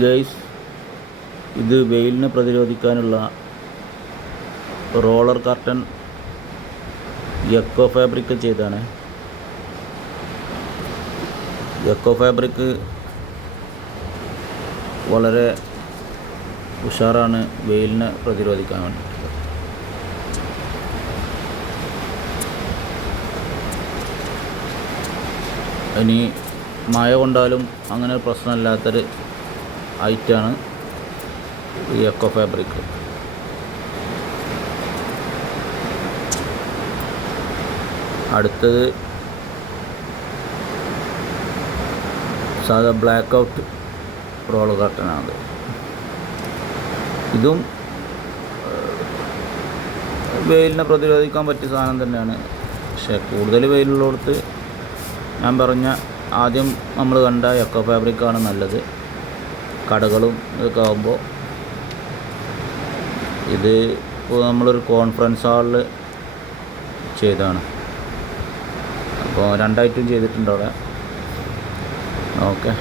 Guys, ഇത് വെയിലിനെ പ്രതിരോധിക്കാനുള്ള roller curtain echo fabric ചെയ്താണ്. എക്കോ ഫാബ്രിക് വളരെ ഉഷാറാണ് വെയിലിനെ പ്രതിരോധിക്കാൻ വേണ്ടിയിട്ട്. ഇനി മഴ കൊണ്ടാലും അങ്ങനെ പ്രശ്നമില്ലാത്തൊരു ഐറ്റാണ് ഈ എക്കോ ഫാബ്രിക്. അടുത്തത് സാധാ ബ്ലാക്ക് ഔട്ട് റോളർ കർട്ടനാണ്. ഇതും വെയിലിനെ പ്രതിരോധിക്കാൻ പറ്റിയ സാധനം തന്നെയാണ്. പക്ഷേ കൂടുതൽ വെയിലുള്ളിടത്ത് ഞാൻ പറഞ്ഞ ആദ്യം നമ്മൾ കണ്ട എക്കോ ഫാബ്രിക്കാണ് നല്ലത്. കടകളും ഇതൊക്കെ ആകുമ്പോൾ ഇത് ഇപ്പോൾ നമ്മളൊരു കോൺഫറൻസ് ഹാളിൽ ചെയ്തതാണ്. അപ്പോൾ 2 ഐറ്റം ചെയ്തിട്ടുണ്ട് അവിടെ. ഓക്കെ.